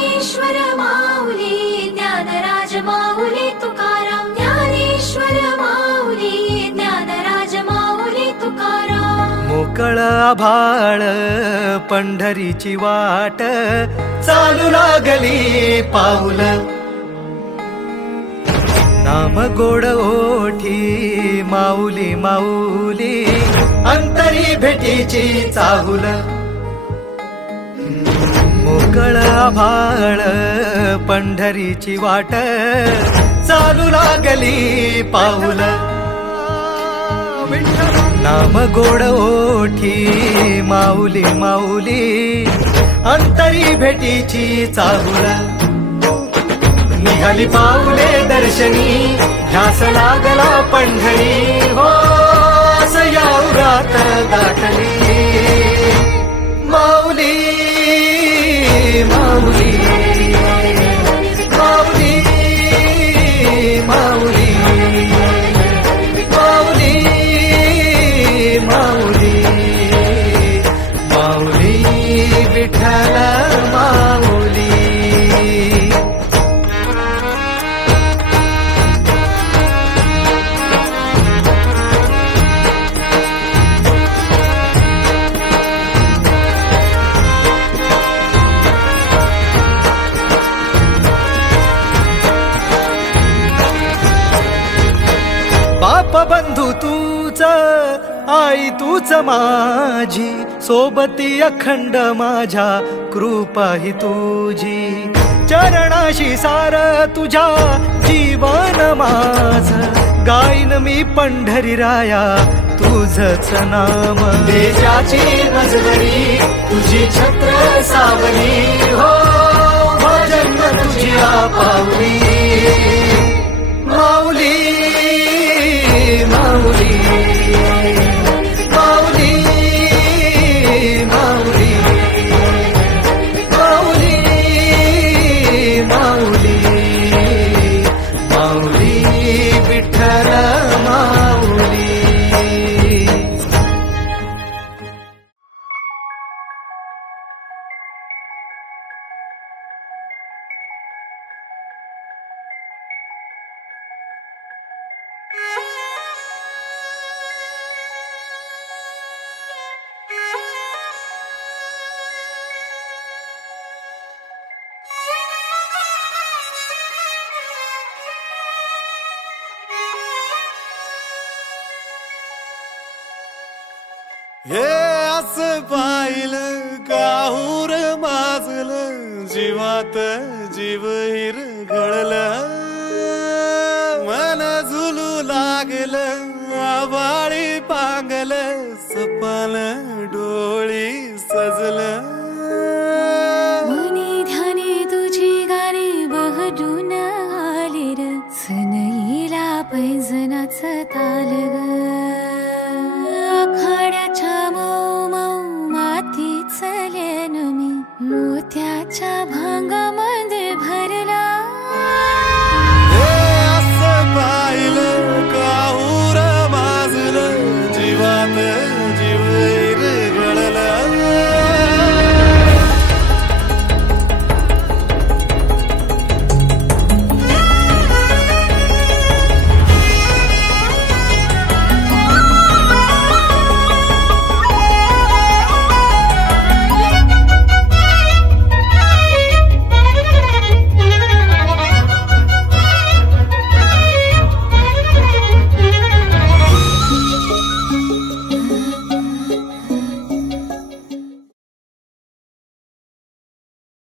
ज्ञानेश्वर माऊली ज्ञानराज माऊली तुकाराम ज्ञानेश्वर माऊली ज्ञानराज माऊली तुकाराम मोकळ आभाळ पंढरीची वाट चालू लागली पाऊल नाम गोड ओठी माऊली माऊली अंतरी भेटीची चाहुल मोकळ आभाळ पंढरीची वाट चालू लागली पाऊल नाम गोड ओठी माऊली माऊली अंतरी भेटीची चाहुल निघाली पाऊले दर्शनी ध्यास लागला पंढरी हो सयावरात दाटली माऊली माऊली माऊली माऊली माऊली माऊली माऊली विठ्ठल माऊली बाप बंधू तूच आई तूच माझी सोबती अखंड माझ्या कृपा ही तुझी चरणाशी सार तुझ्या जीवन माझ गाईन मी पंढरी राया तुझच नाम देशाची मजवरी तुझी छत्र सावली हो भजन तुझी पावली माऊली माऊली माऊली माऊली माऊली माऊली माऊली विठ्ठल माऊली हे असं पाहिलं काहूर माजलं जीवात जीव हिरघळलं मन झुलू लागलं आभाळी पांगलं सपाल डोळी सजलं मनी ध्यानी तुझी गाणी बहडून आली र सनईला पैजनाच ताल ग आखाड्याच्या मऊ मऊ मातीत चलेन मी मोत्याच्या भांगा